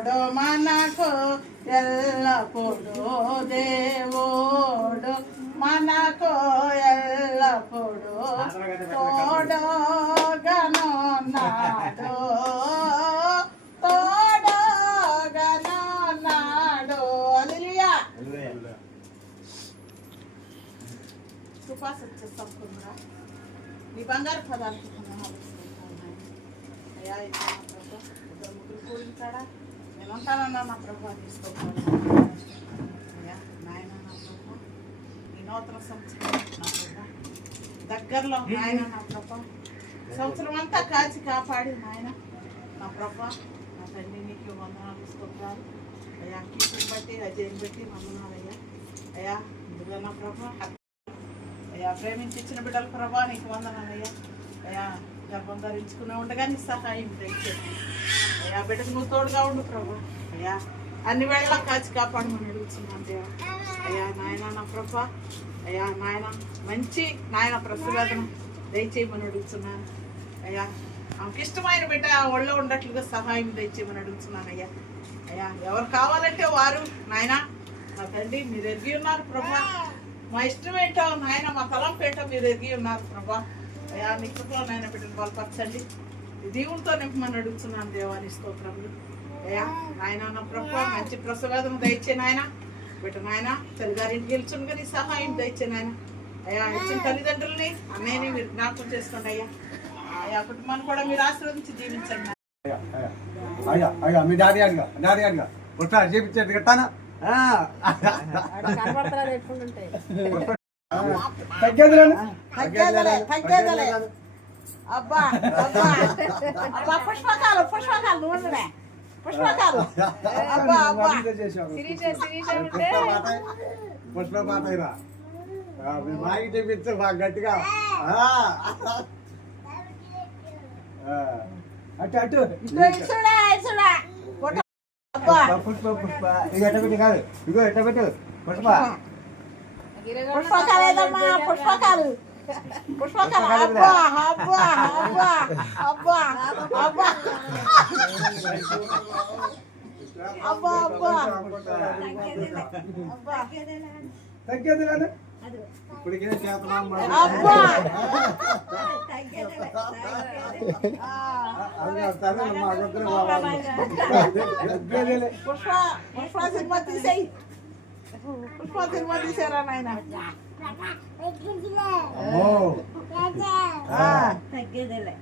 తోడు మనకు ఎల్లప్పుడు దేవుడు మనకు ఎల్లప్పుడు తోడుగానున్నాడు తోడుగానున్నాడు. హల్లెలూయా. కృపా సత్య సంపూర్ణ నీ బంగారు పదాలకు అయ్యా ఇద్దరు ముగ్గురు కూడించాడా నేను ఉంటానన్నా నా ప్రభావ తీసుకోవాలి అయ్యా నాయన నా ప్రభావ ఈ నూతన సంవత్సరం నా ప్రభావ దగ్గరలో నాయన నా ప్రభావ సంవత్సరం అంతా కాచి కాపాడి నాయన నా ప్రభావ నా తండ్రి నీకు వందనాలు తీసుకుంటారు అయ్యా కీర్తిని బట్టి అజయ్ని బట్టి వందనాలు అయ్యా అయ్యా ఇందులో నా ప్రభావ అయ్యా ప్రేమించి ఇచ్చిన బిడ్డల ప్రభా నీకు వందనాలయ్యా అయ్యా గర్భం ధరించుకునే ఉండగా నీ సహాయం దయచేసి అయ్యా బిడ్డకు నువ్వు తోడుగా ఉండు ప్రభా అయ్యా అన్ని వేళ కాచి కాపాడమని అడుగుతున్నాను దేవా అయ్యా నాయన నా ప్రభా అయ్యా నాయన మంచి నాయన ప్రసవేదన దయచేయమని అడుగుతున్నాను అయ్యా ఆమెకి ఇష్టమైన బిడ్డ ఒళ్ళో ఉండట్లుగా సహాయం దయచేయమని అడుగుతున్నాను అయ్యా అయ్యా ఎవరు కావాలంటే వారు నాయన నా తండ్రి మీరు ఎదిగి ఉన్నారు ప్రభా మా ఇష్టం ఏంటో నాయన మా తలంపు ఏంటో మీరు ఎదిగి ఉన్నారు ప్రభా అయ్యా నీ కృపలో నాయన బిడ్డను బలపరచండి దీవులతో నింపమని అడుగుతున్నాను దేవాని స్తోత్రములు అయ్యా నాయన నా ప్రభా మంచి ప్రసవేదన దయచే నాయన బిడ్డ నాయన తల్లిగారింటికి గెలుచుని కానీ సహాయం దయచే నాయన అయ్యా ఇచ్చిన తల్లిదండ్రులని అన్నయ్యని మీరు జ్ఞాపకం చేసుకోండి అయ్యా అయ్యా కుటుంబాన్ని కూడా మీరు ఆశీర్వదించి జీవించండి అయ్యా అయ్యా మీ డాడీ అడిగా ఒకసారి చేపించేది కట్టానా అబ్బా అబ్బా పుష్పకాలు పుష్పకాలు నువ్వునే పుష్పకాలు అబ్బా అబ్బా పుష్పపాతరా బాగా చేపించు బాగా గట్టిగా అటు అటు పుష్ప పుష్ప ఇది ఎట్ట పెట్టి కాదు ఇగో ఎట్ట పెట్టు పుష్ప పుష్పకాలేదమ్మా పుష్పకాలు పుష్పకాలు అబ్బా అబ్బా అబ్బా అబ్బా అబ్బా అబ్బా అబ్బా తగ్గేది లేదు ఇప్పటికే చేస్తున్నాం అబ్బా పుష్ప పుష్ప సినిమా తీసేయి పుష్ప సినిమా తీసారా నాయన తగ్గేదేలే